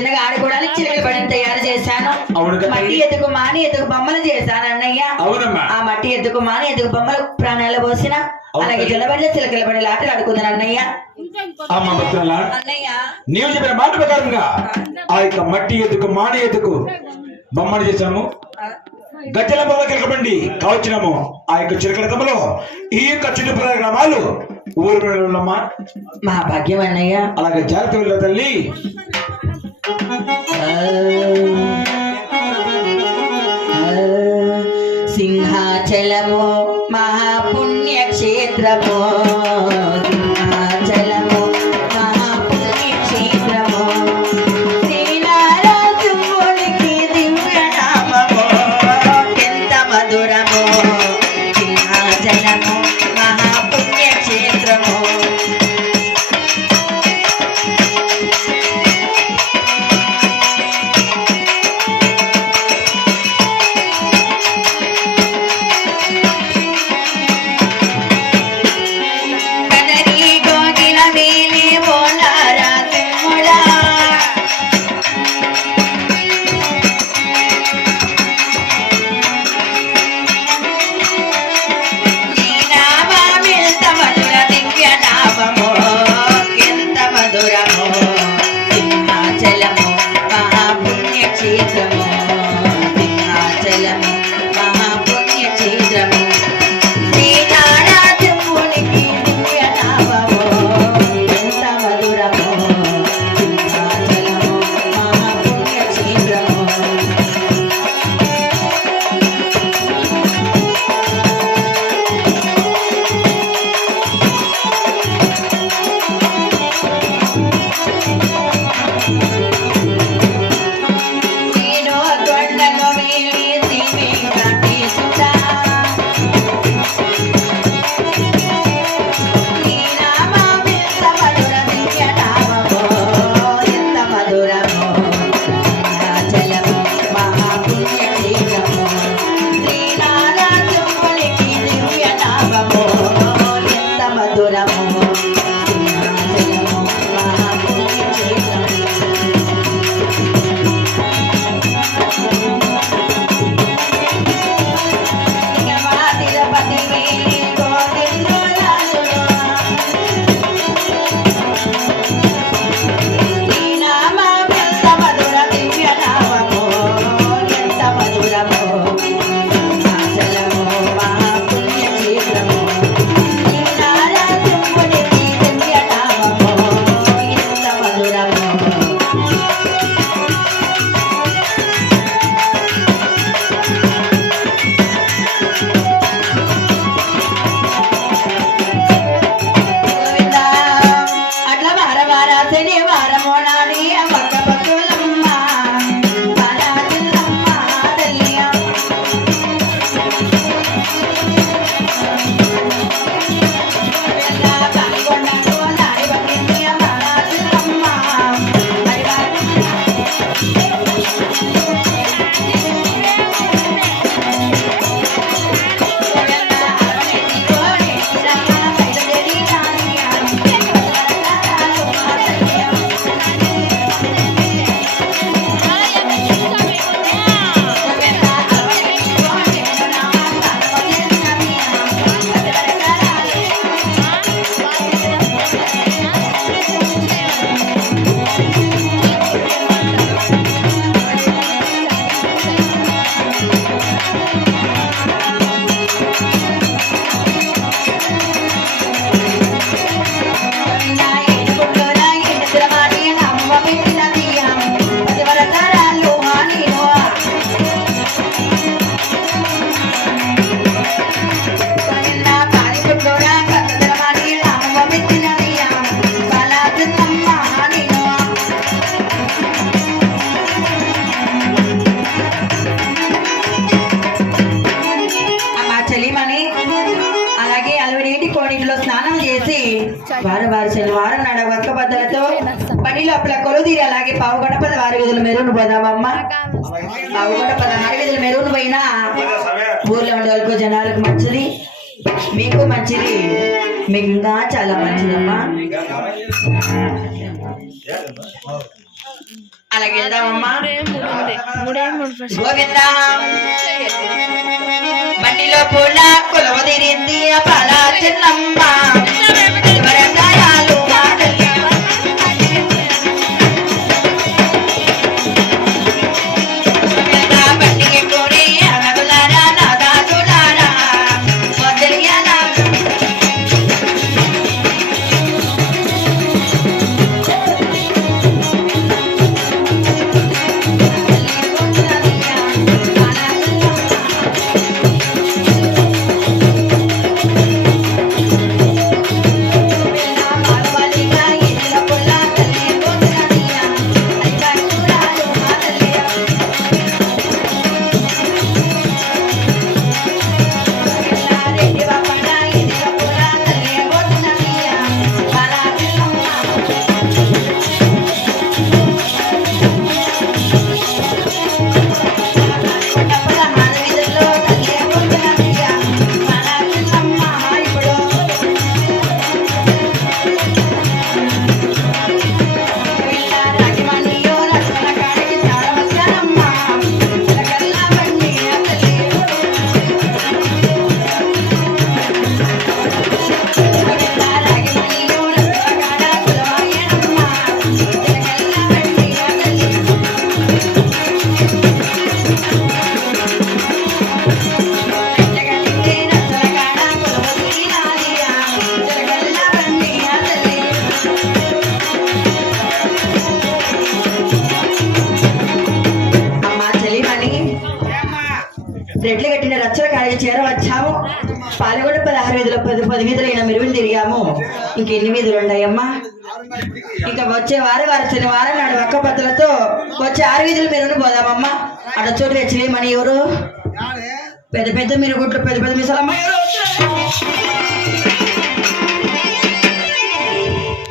చిన్నగా ఆడుకోవడానికి చిలకల పడిని తయారు చేశాను. మట్టి ఎత్తుకు మాని ఎత్తుకు బొమ్మలు చేశాను అన్నయ్య. ఆ మట్టి ఎత్తుకు మాని ఎత్తుకు బొమ్మలు ప్రాణాలు పోసిన అలాగే జలబడి చిలకల పడి ఆటలు ఆడుకున్నాను అన్నయ్య. నీవు చెప్పిన మాట ప్రకారంగా ఆ యొక్క మట్టి ఎత్తుకు మాని ఎత్తుకు బొమ్మలు చేశాము. గజ్జల బొమ్మ కిలకబండి కావచ్చినాము. ఆ యొక్క చిలకల దెబ్బలో ఈ యొక్క చిన్నపిల్లల గ్రామాలు ఊరు ఉన్నమ్మా. మా భాగ్యం అన్నయ్య. అలాగే జాగ్రత్త వెళ్ళ తల్లి. సింహాచలము మహాపుణ్యక్షేత్రము, సింహాచలము మహాపుణ్యక్షేత్రము, శ్రీనారాయణునికి దివ్యనామము ఎంత మధురము, సింహాచలము మహాపుణ్యక్షేత్రము. వారం శనివారం నాడ వర్క బద్దలతో పని లోపల కొలుదీరి అలాగే పావుగొండ 16 వీధుల మెరును పోదామమ్మా. పావుగొండ 16 వీధుల మెరును పోయినా ఊర్లో ఉండే వాళ్ళకు జనాలకు మంచిది, మీకు మంచిది, మీకు ఇంకా చాలా మంచిదమ్మా. అలాగే వెళ్దామమ్మా. గోవిందా బండిలో పూల కొలవ తిరింది ఆ పాల చిన్నమ్మ ఎవరంగాయాలు మాటలు బండికి కూడి అనగులారా నాదాసులారా వదిలియాలా రెడ్లు కట్టిన రచ్చల కాడికి చేరవచ్చాము. పాలగొండ 16 వీధుల 10 వీధులైన మెరుగులు తిరిగాము. ఇంకెన్ని వీధులు ఉన్నాయమ్మా? ఇంకా వచ్చే వారం శనివారం నాడు ఒక్క పత్తులతో వచ్చే 6 వీధులు మెరుగును పోదామమ్మా. అక్కడ చోటు తెచ్చిలేమని ఎవరు పెద్ద పెద్ద మిరుగుట్లు పెద్ద పెద్ద మిసలమ్మ ఎవరు